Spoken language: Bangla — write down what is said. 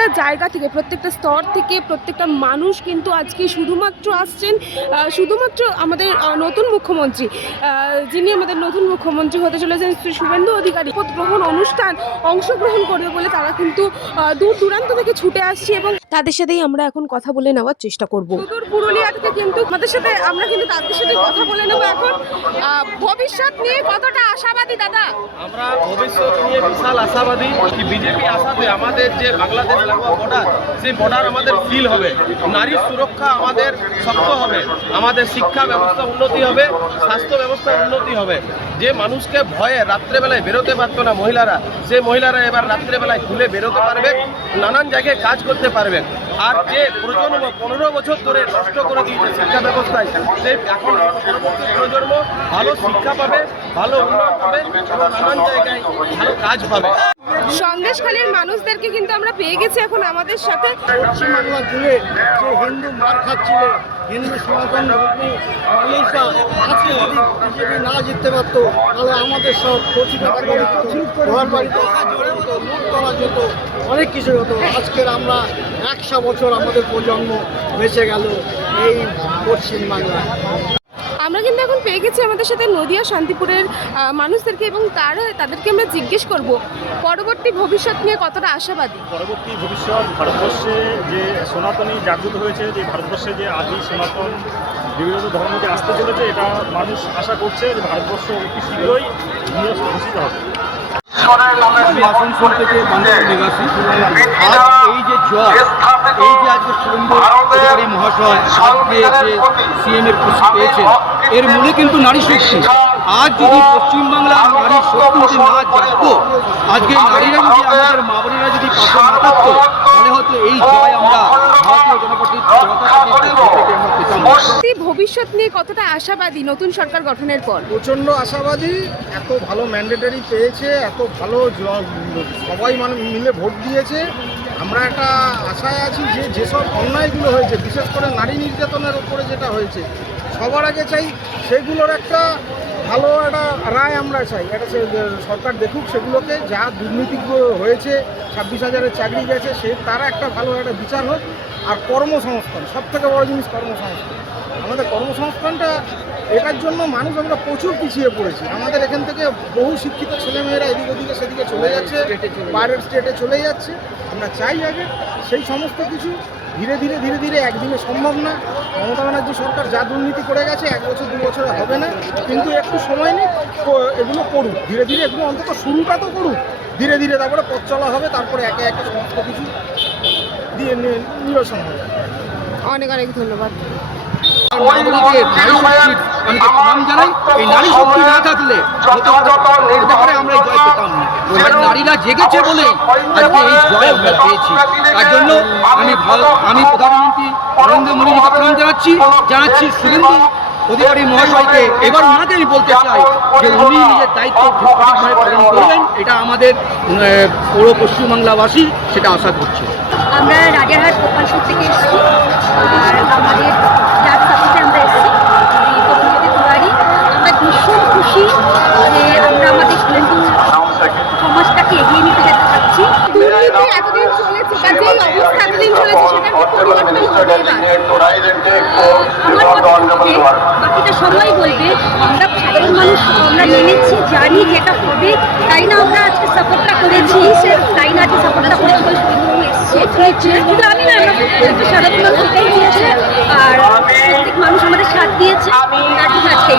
প্রত্যেকটা জায়গা থেকে, প্রত্যেকটা স্তর থেকে প্রত্যেকটা মানুষ কিন্তু আজকে শুধুমাত্র আসছেন শুধুমাত্র আমাদের নতুন মুখ্যমন্ত্রী, যিনি আমাদের নতুন মুখ্যমন্ত্রী হতে চলেছেন শ্রী শুভেন্দু অধিকারী শপথ গ্রহণ অনুষ্ঠান অংশগ্রহণ করবে বলে তারা কিন্তু দূর দূরান্ত থেকে ছুটে আসছে এবং তাদের সাথেই আমরা এখন কথা বলে নেওয়ার চেষ্টা করব। সুদূর পুরুলিয়া থেকে কিন্তু আমাদের সাথে আমরা কিন্তু তাদের সাথে কথা বলে নেব এখন। ভবিষ্যৎ নিয়ে কতটা আশাবাদী দাদা? আমরা ভবিষ্যৎ নিয়ে বিশাল আশাবাদী। কি বিজেপি আশাতে আমাদের যে বাংলাদেশ লাগোয়া বর্ডার, সেই বর্ডার আমাদের ফিল হবে, নারী সুরক্ষা আমাদের শক্ত হবে, আমাদের শিক্ষা ব্যবস্থা উন্নতি হবে, স্বাস্থ্য ব্যবস্থা উন্নতি হবে। যে মানুষকে ভয়ে রাত্রেবেলায় বেরোতে পারতো না মহিলারা, সেই মহিলারা এবার রাত্রেবেলায় খুলে বেরোতে পারবে, নানান জায়গায় কাজ করতে পারবে। আর যে প্রজন্ম 15 বছর ধরে নষ্ট করে দিয়েছে শিক্ষা ব্যবস্থায়, সেই এখন পরবর্তী প্রজন্ম ভালো শিক্ষা পাবে, ভালো উন্নয়ন পাবে এবং নানান জায়গায় ভালো কাজ পাবে। সন্দেশখালীর মানুষদেরকে কিন্তু আমরা পেয়ে গেছি এখন আমাদের সাথে। পশ্চিমবাংলা জুড়ে যে হিন্দু মার খাচ্ছিল, হিন্দু সনাতন ধর্মী মানুষরা আজকে যদি বিজেপি না জিততে পারত, তাহলে আমাদের সব ঘর বাড়িতে লুট করা যেত, অনেক কিছু হতো। আজকের আমরা 100 বছর আমাদের প্রজন্ম বেঁচে গেল এই পশ্চিমবাংলায়। আমরা কিন্তু এখন পেয়ে গেছি আমাদের সাথে নদিয়া শান্তিপুরের মানুষদেরকে এবং তাদেরকে আমরা জিজ্ঞেস করব পরবর্তী ভবিষ্যৎ নিয়ে কতটা আশাবাদী। পরবর্তী ভবিষ্যৎ ভারতবর্ষে যে সনাতনী জাগ্রত হয়েছে, যে ভারতবর্ষে যে আদি সনাতন বিভিন্ন ধর্ম যে আসতে চলেছে, এটা মানুষ আশা করছে যে ভারতবর্ষ অতি শীঘ্রই ঘোষিত হবে। আমি আসানসোল থেকে বাংলার নিবাসী। আজ এই যে জয়, এই যে আজকে শুভেন্দু অধিকারী মহাশয় আজকে যে সিএম এর খুশি পেয়েছেন, এর মূলে কিন্তু নারী শক্তি। আজ যদি পশ্চিমবাংলার নারী শক্তি না জাগতো, আজকে নারীরা যদি আমাদের মা বোনেরা যদি পাশে না থাকতো, তাহলে হয়তো এই জয় আমরা ভারতীয় জনতা পার্টির থেকে আমরা পেতাম। ভবিষ্যৎ নিয়ে কতটা আশাবাদী নতুন সরকার গঠনের পর? প্রচণ্ড আশাবাদী। এত ভালো ম্যান্ডেটারি পেয়েছে, এত ভালো সবাই মিলে ভোট দিয়েছে। আমরা একটা আশায় আছি যে যেসব অন্যায়গুলো হয়েছে, বিশেষ করে নারী নির্যাতনের উপরে যেটা হয়েছে, সবার আগে চাই সেগুলোর একটা ভালো একটা রায় আমরা চাই। এটা সরকার দেখুক সেগুলোকে, যা দুর্নীতিগুলো হয়েছে, 26,000-এর চাকরি গেছে, তারা একটা ভালো একটা বিচার হোক। আর কর্মসংস্থান, সবথেকে বড় জিনিস কর্মসংস্থান। আমাদের কর্মসংস্থানটা এটার জন্য মানুষ আমরা প্রচুর পিছিয়ে পড়েছি। আমাদের এখান থেকে বহু শিক্ষিত ছেলেমেয়েরা এদিক ওদিকে সেদিকে চলে যাচ্ছে, বাইরের স্টেটে চলে যাচ্ছে। আমরা চাই আগে সেই সমস্ত কিছু ধীরে ধীরে ধীরে ধীরে একদিনে সম্ভব না। মমতা ব্যানার্জি সরকার যা দুর্নীতি করে গেছে 1 বছর 2 বছরে হবে না, কিন্তু একটু সময় নিক, এগুলো করুক ধীরে ধীরে, এগুলো অন্তত শুরুটা তো করুক ধীরে ধীরে, তারপরে পথ চলা হবে, তারপরে একে একে সমস্ত কিছু দিয়ে নিরসন হবে। অনেক অনেক ধন্যবাদ। নারীরা জেগেছে বলে আজকে এই জয় আমরা পেয়েছি। তার জন্য আমি প্রধানমন্ত্রী নরেন্দ্র মোদীজিকে প্রণাম জানাচ্ছি শুভেন্দু অধিকারী মহাশয়কে। এবার ওনাকে আমি বলতে চাই যে উনি নিজের দায়িত্ব সঠিকভাবে পালন করবেন, এটা আমাদের পুরো পশ্চিমবাংলাবাসী সেটা আশা করছে। আমরা রাজারহাট গোপালপুর থেকে এসেছি, আর আমাদের যার সাথে আমরা এসেছি দুয়ারি। আমরা ভীষণ খুশি যে আমরা আমাদের হিন্দু সমাজটাকে এগিয়ে নিতে যেতে পারছি। দুর্নীতি এতদিন চলেছে, যে অবস্থা এতদিন চলেছে সেটা বাকিটা সবাই বলবে। আমরা সাধারণ মানুষ, আমরা নেমেছি, জানি যেটা হবে, তাই না আমরা আজকে সাপোর্টটা করেছি, তাই না আজকে সাপোর্টটা করেছি বলে এসেছে। শুধু আমি না, আমরা সাধারণ মানুষ এটাই দিয়েছে, আর প্রত্যেক মানুষ আমাদের সাথ দিয়েছে, তার জন্য আজকে